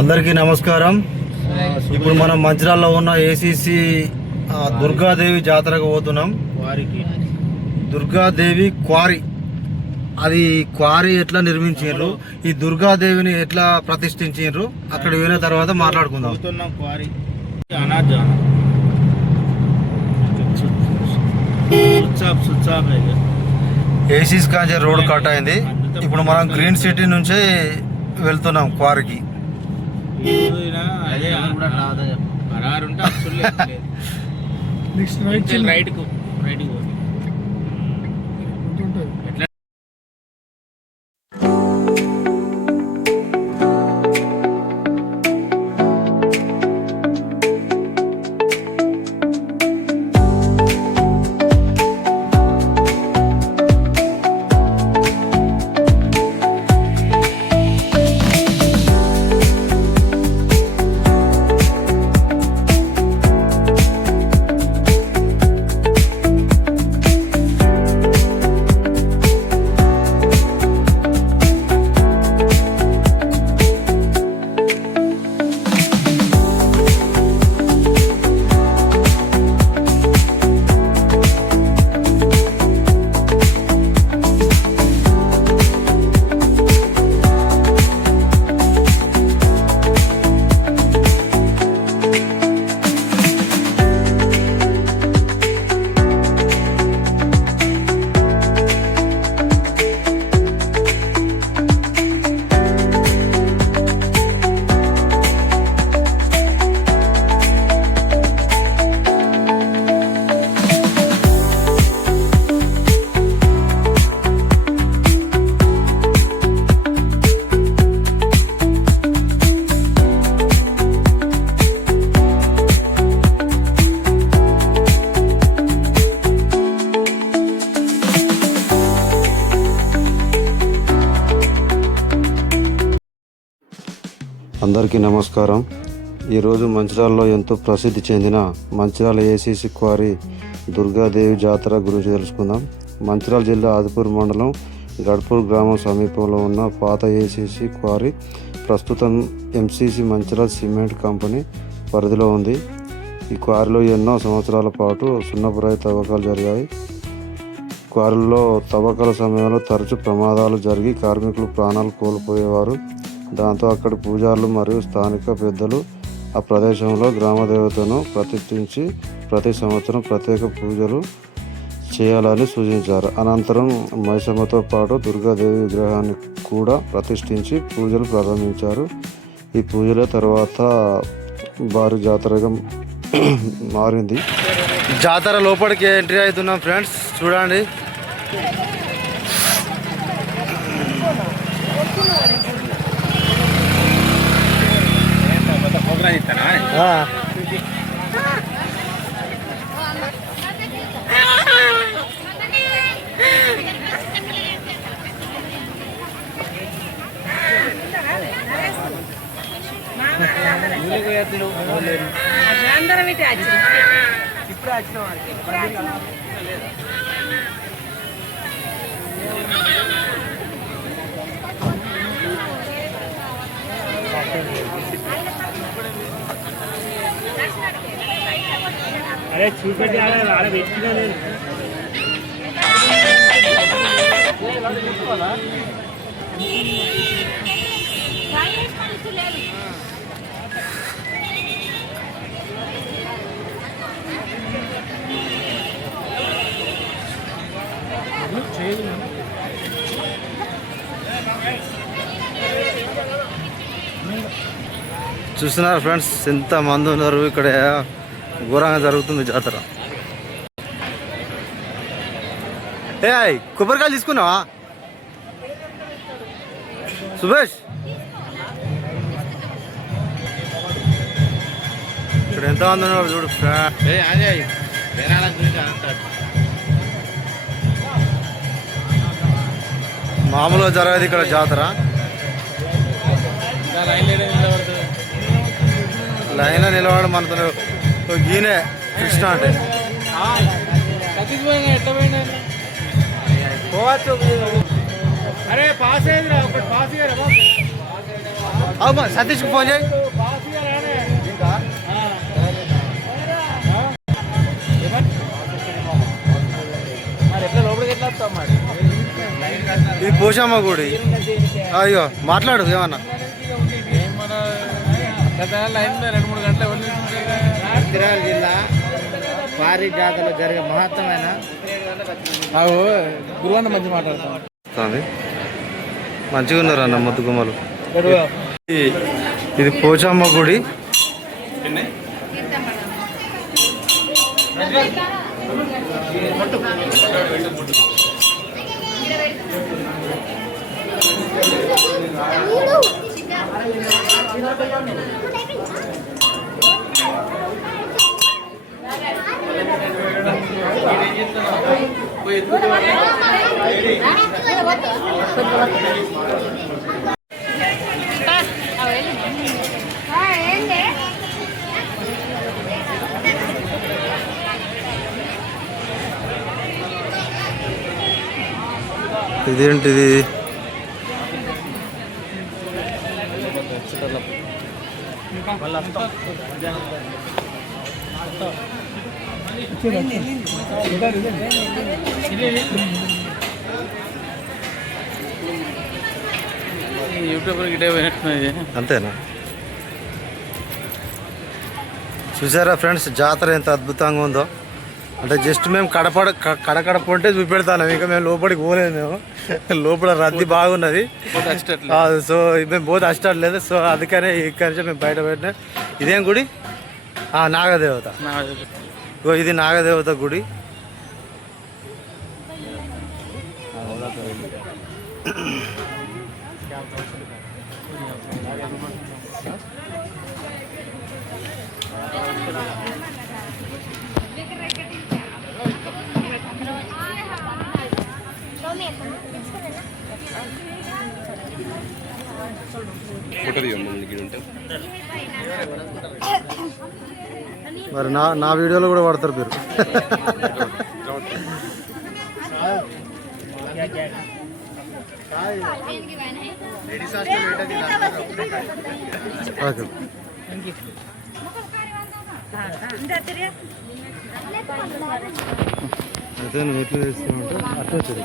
అందరికీ నమస్కారం. ఇప్పుడు మనం మంచిర్యాలలో ఉన్న ఏసీసీ దుర్గాదేవి జాతరకు పోతున్నాం. దుర్గాదేవి క్వారీ, అది క్వారీ ఎట్లా నిర్మించారు, ఈ దుర్గాదేవిని ఎట్లా ప్రతిష్ఠించారు, అక్కడ పోయిన తర్వాత మాట్లాడుకుందాం. ఏసీస్ కాంచే రోడ్ కట్ అయింది. ఇప్పుడు మనం గ్రీన్ సిటీ నుంచే వెళ్తున్నాం క్వారీకి. అందరికీ నమస్కారం. ఈరోజు మంచిర్యాలలో ఎంతో ప్రసిద్ధి చెందిన మంచిర్యాల ఏసీసీ క్వారీ దుర్గాదేవి జాతర గురించి తెలుసుకుందాం. మంచిర్యాల జిల్లా ఆదిపూర్ మండలం గడ్పూర్ గ్రామం సమీపంలో ఉన్న పాత ఏసీసీ క్వారీ ప్రస్తుతం ఎంసీసీ మంచిర్యాల సిమెంట్ కంపెనీ పరిధిలో ఉంది. ఈ క్వారీలో ఎన్నో సంవత్సరాల పాటు సున్నపురాయి తవ్వకాలు జరిగాయి. క్వారీలో తవ్వకాల సమయంలో తరచూ ప్రమాదాలు జరిగి కార్మికులు ప్రాణాలు కోల్పోయేవారు. దాంతో అక్కడి పూజారులు మరియు స్థానిక పెద్దలు ఆ ప్రదేశంలో గ్రామదేవతను ప్రతిష్ఠించి ప్రతి సంవత్సరం ప్రత్యేక పూజలు చేయాలని సూచించారు. అనంతరం మైసమ్మతో పాటు దుర్గాదేవి విగ్రహాన్ని కూడా ప్రతిష్ఠించి పూజలు ప్రారంభించారు. ఈ పూజల తర్వాత భారీ జాతరగా మారింది. జాతర లోపలికి ఎంట్రీ అవుతున్నాం ఫ్రెండ్స్, చూడండి. అరే చూపెట్టి ఆడ పెట్టినా నేను చూస్తున్నారు ఫ్రెండ్స్, ఎంత మంది ఉన్నారు ఇక్కడ. ఘోరంగా జరుగుతుంది జాతర. కొబ్బరికాయలు తీసుకున్నావా సుభేష్? ఇక్కడ ఎంత మంది ఉన్నారు చూడు. మామూలుగా జరగదు ఇక్కడ జాతర. లైన్లో నిలబడి మనతో ఈయనే కృష్ణ అంటే అరే పాస్ అయ్యిందిరా, ఒకటి పాస్ అయ్యారా బాబు. అమ్మా సతీష్కి ఫోన్ చేయి. ఇది పోషమ్మ గుడి. అయ్యో మాట్లాడు ఏమన్నా. మంచిర్యాల జిల్లా వారి జాతరలో జరిగే మహత్తమైన గురువన్న మంచి మాట్లాడుతాను. మంచిగా ఉన్నారు అన్న ముద్దుగుమ్మలు. ఇది పోచమ్మ గుడి. ఇదేంటిది? అంతేనా? చూసారా ఫ్రెండ్స్, జాతర ఎంత అద్భుతంగా ఉందో. అంటే జస్ట్ మేము కడకడ పొంటే చూపెడతాను, ఇంకా మేము లోపలికి పోలేదు. మేము లోపల రద్దీ బాగున్నది. సో మేము పోతే అష్టట్లేదు. సో అందుకనే ఇక్కడి నుంచి మేము బయట పెట్టినా. ఇదేం గుడి? నాగదేవత. ఇది నాగదేవత గుడి. మరి నా వీడియోలో కూడా పడతారు మీరు. ఓకే. అయితే నువ్వు ఎట్లా చేస్తామంటే అట్లా వచ్చేది.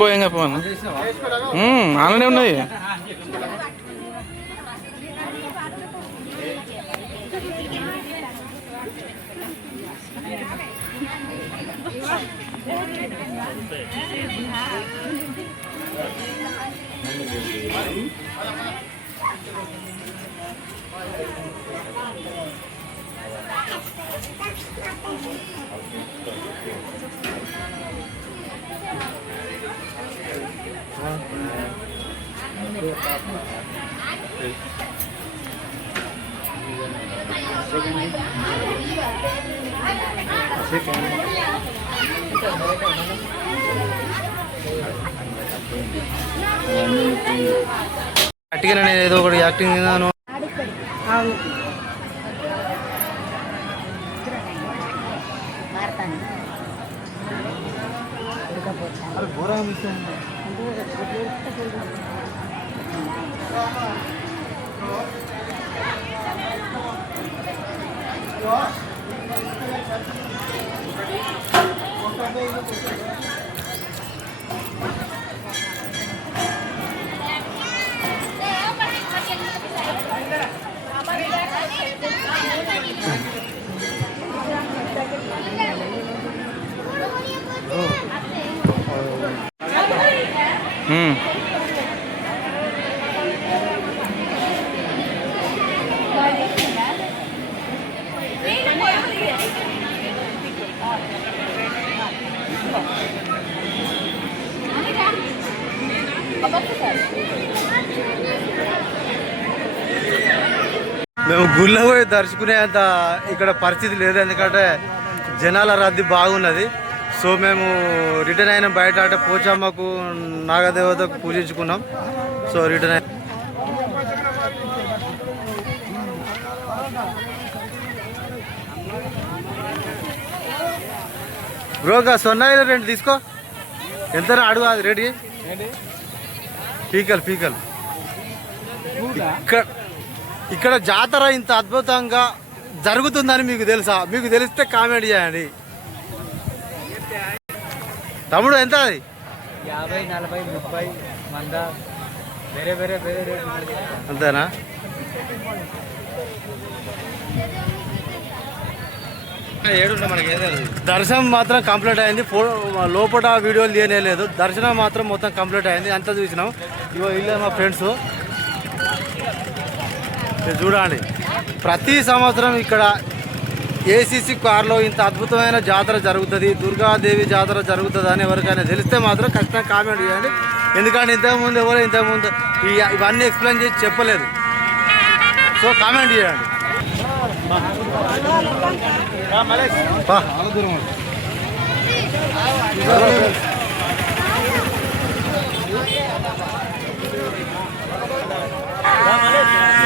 పోయింగా పోను అలానే ఉన్నాయి. గట్టిగా నేను ఏదో ఒకటి యాక్టింగ్ చేశాను. మేము గుళ్ళో పోయి దర్శకునేంత ఇక్కడ పరిస్థితి లేదు, ఎందుకంటే జనాల రద్దీ బాగున్నది. సో మేము రిటర్న్ అయిన బయట అంటే పోచమ్మకు నాగదేవతకు పూజించుకున్నాం. సో రిటర్న్ అయిన బ్రోగా సొన్నాయిలో 2 తీసుకో. ఎంత అడుగు అది రెడీ. పీకల్ ఇక్కడ జాతర ఇంత అద్భుతంగా జరుగుతుందని మీకు తెలుసా? మీకు తెలిస్తే కామెంట్ చేయండి. తమ్ముడు ఎంత అది? 50, 40, 30 100 వేరే రేట్లు. అంతేనా? దర్శనం మాత్రం కంప్లీట్ అయింది. లోపల వీడియోలు తీయలేదు. దర్శనం మాత్రం మొత్తం కంప్లీట్ అయింది. అంతా చూసినాం. ఇగో ఇల్లే మా ఫ్రెండ్స్. చూడండి, ప్రతి సంవత్సరం ఇక్కడ ఏసీసీ కార్లో ఇంత అద్భుతమైన జాతర జరుగుతుంది, దుర్గాదేవి జాతర జరుగుతుంది అని ఎవరికైనా తెలిస్తే మాత్రం ఖచ్చితంగా కామెంట్ చేయండి. ఎందుకంటే ఇంతకుముందు ఇవన్నీ ఎక్స్ప్లెయిన్ చేసి చెప్పలేదు. సో కామెంట్ చేయండి.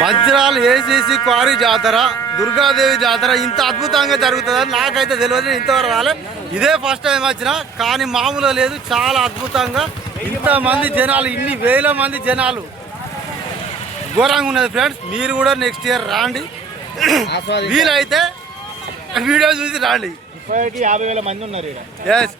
మంచిర్యాల ఏసీసీ క్వారీ జాతర, దుర్గాదేవి జాతర ఇంత అద్భుతంగా జరుగుతుందని నాకైతే తెలియదు. ఇంతవరకు రాలే. ఇదే ఫస్ట్ టైం వచ్చిన, కానీ మామూలుగా లేదు. చాలా అద్భుతంగా ఇంతమంది జనాలు, ఇన్ని వేల మంది జనాలు, ఘోరంగా ఉన్నది ఫ్రెండ్స్. మీరు కూడా నెక్స్ట్ ఇయర్ రాండి. వీలైతే వీడియో చూసి రాండి. 50,000 మంది ఉన్నారు. ఎస్,